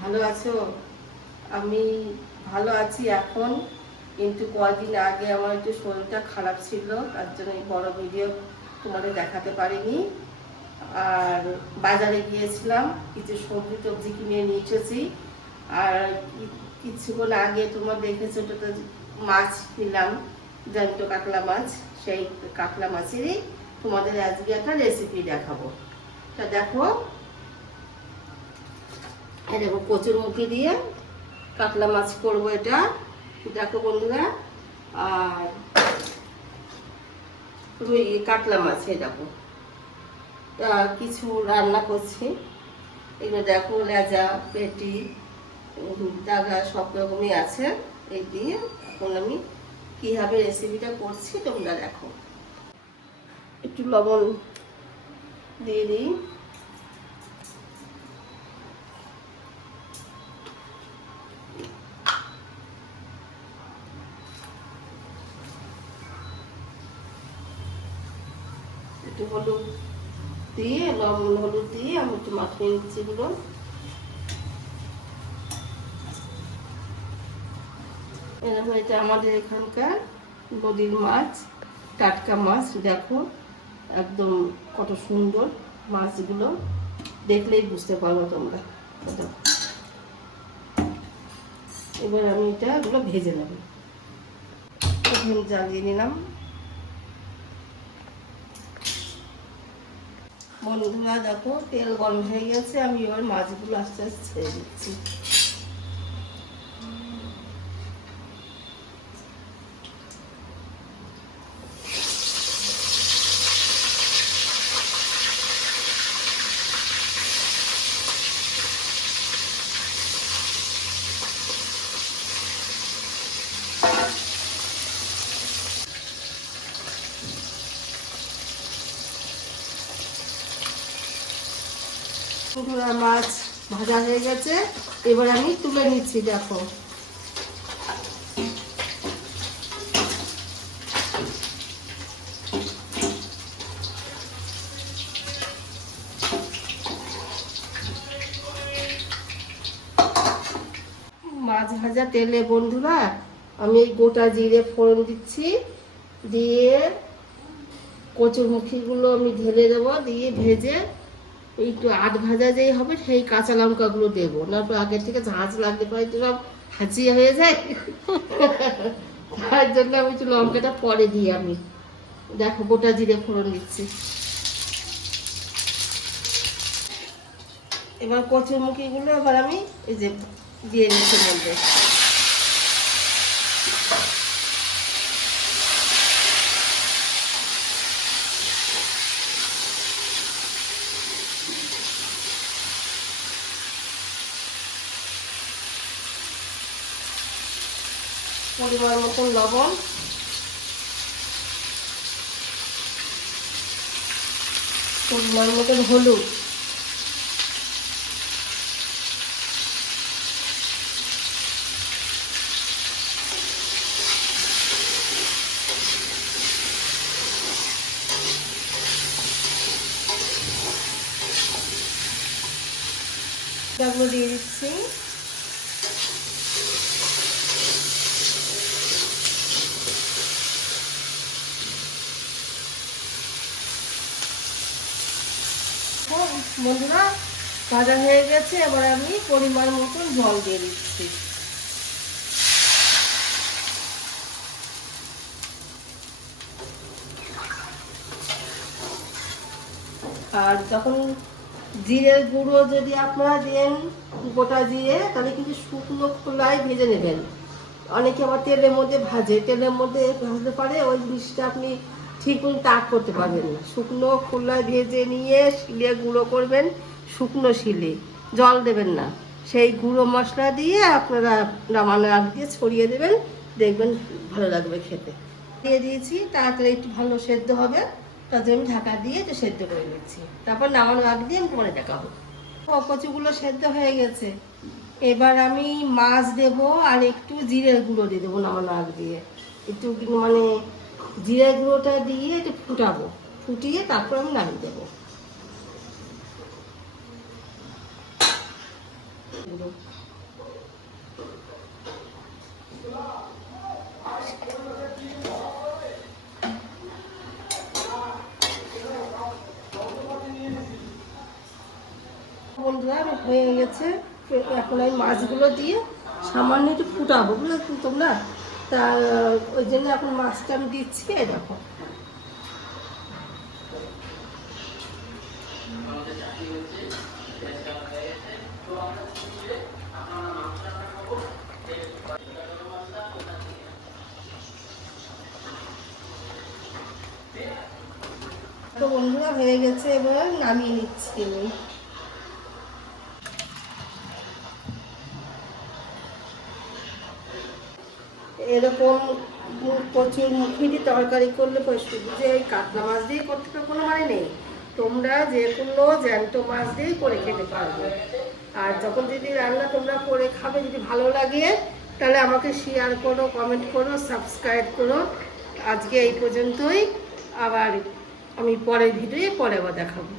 ভালো আছো? আমি ভালো আছি এখন, কিন্তু কয়েকদিন আগে আমার একটু শরীরটা খারাপ ছিল, তার জন্য এই বড় ভিডিও তোমাদের দেখাতে পারিনি। আর বাজারে গিয়েছিলাম, কিছু সবজি টবজি কিনে নিয়ে এসেছি। আর কিছুক্ষণ আগে তোমরা দেখেছো তো মাছ কিনলাম, জ্যান্ত কাতলা মাছ। সেই কাতলা মাছেরই তোমাদের আজকে একটা রেসিপি দেখাবো। তা দেখো, দেখো কচুরমুখী দিয়ে কাতলা মাছ করবো এটা, দেখো বন্ধুরা। আর রুই কাতলা মাছ, দেখো কিছু রান্না করছি। এগুলো দেখো, লেজা পেটি দাগা সব রকমই আছে। এই দিয়ে এখন আমি কীভাবে রেসিপিটা করছি তোমরা দেখো। একটু লবণ দিয়ে দিই। একটু হলুদ দিয়ে, লবণ হলুদ দিয়ে আমি একটু মাখিয়ে নিচ্ছি এগুলো। এরকম এটা আমাদের এখানকার নদীর মাছ, টাটকা মাছ। দেখো একদম কত সুন্দর মাছগুলো, দেখলেই বুঝতে পারবো তোমরা। এবার আমি এগুলো ভেজে নেব। ওভেন জ্বালিয়ে নিলাম। বন্ধুরা দেখো, তেল গরম হয়ে গেছে, আমি এবার মাছগুলো আস্তে আস্তে ছেড়ে দিচ্ছি। মাছ ভাজা হয়ে গেছে, এবার আমি তুলে নিচ্ছি। দেখো মাছ ভাজা তেলে বন্ধুরা আমি এই গোটা জিরে ফোড়ন দিচ্ছি, দিয়ে কচুরমুখীগুলো আমি ঢেলে দেবো, দিয়ে ভেজে একটু আধ ভাজা যেই হবে সেই কাঁচা লঙ্কাগুলো দেবো, না তো আগের থেকে ঝাঁঝ লাগতে পারে তো সব হাঁচিয়ে হয়ে যায়। তার জন্য আমি একটু লঙ্কাটা পরে দিই। আমি দেখো গোটা জিরে ফোড়ন দিচ্ছি। এবার কচুরমুখীগুলো এবার আমি এই যে দিয়ে দিচ্ছি মধ্যে। পরিমাণ মতন লবণ, পরিমাণ মতন হলুদ, এগুলো দিয়ে দিচ্ছি। বন্ধুরা ভাজা হয়ে গেছে, এবার আমি পরিমাণ মতন জল দিয়ে দিচ্ছি। আর যখন জিরের গুঁড়ো যদি আপনারা দেন গোটা জিরে, তাহলে কিন্তু শুকনো খোলায় ভেজে নেবেন। অনেকে আবার তেলের মধ্যে ভাজে, তেলের মধ্যে ভাজতে পারে, ওই জিনিসটা আপনি ঠিক মতো তাক করতে পারবেন না। শুকনো খোলায় ভেজে নিয়ে শিলে গুঁড়ো করবেন, শুকনো শিলে, জল দেবেন না। সেই গুঁড়ো মশলা দিয়ে আপনারা নামানোর আগ দিয়ে ছড়িয়ে দেবেন, দেখবেন ভালো লাগবে খেতে। দিয়ে দিয়েছি, তাড়াতাড়ি একটু ভালো সেদ্ধ হবে, তার জন্য আমি ঢাকা দিয়ে একটু সেদ্ধ করে নিচ্ছি। তারপর নামানোর আগ দিয়ে আমি পরে দেখাবো। কচুগুলো সেদ্ধ হয়ে গেছে, এবার আমি মাছ দেবো আর একটু জিরের গুঁড়ো দিয়ে দেবো নামানোর আগ দিয়ে। একটু মানে জিরের গুঁড়োটা দিয়ে একটু ফুটাবো, ফুটিয়ে তারপর আমি নামিয়ে দেবো। বন্ধুরা হয়ে গেছে। এখন আমি মাছগুলো দিয়ে সামান্য একটু ফুটাবো, বুঝলে তোমরা, তা ওই জন্য এখন মাছটা আমি দিচ্ছি। এই দেখো তো বন্ধুরা হয়ে গেছে, এবার নামিয়ে নিচ্ছি আমি। এরকম প্রচুর মুখি তরকারি করলে শুধু যে এই কাতলা মাছ দিয়ে করতে কোনো মানে নেই, তোমরা যে কোনো জ্যান্ত মাছ দিয়ে করে খেতে পারবে। আর যখন যদি রান্না তোমরা করে খাবে, যদি ভালো লাগে তাহলে আমাকে শেয়ার করো, কমেন্ট করো, সাবস্ক্রাইব করো। আজকে এই পর্যন্তই, আবার আমি পরের ভিডিওয়ে পরে আবার দেখাবো।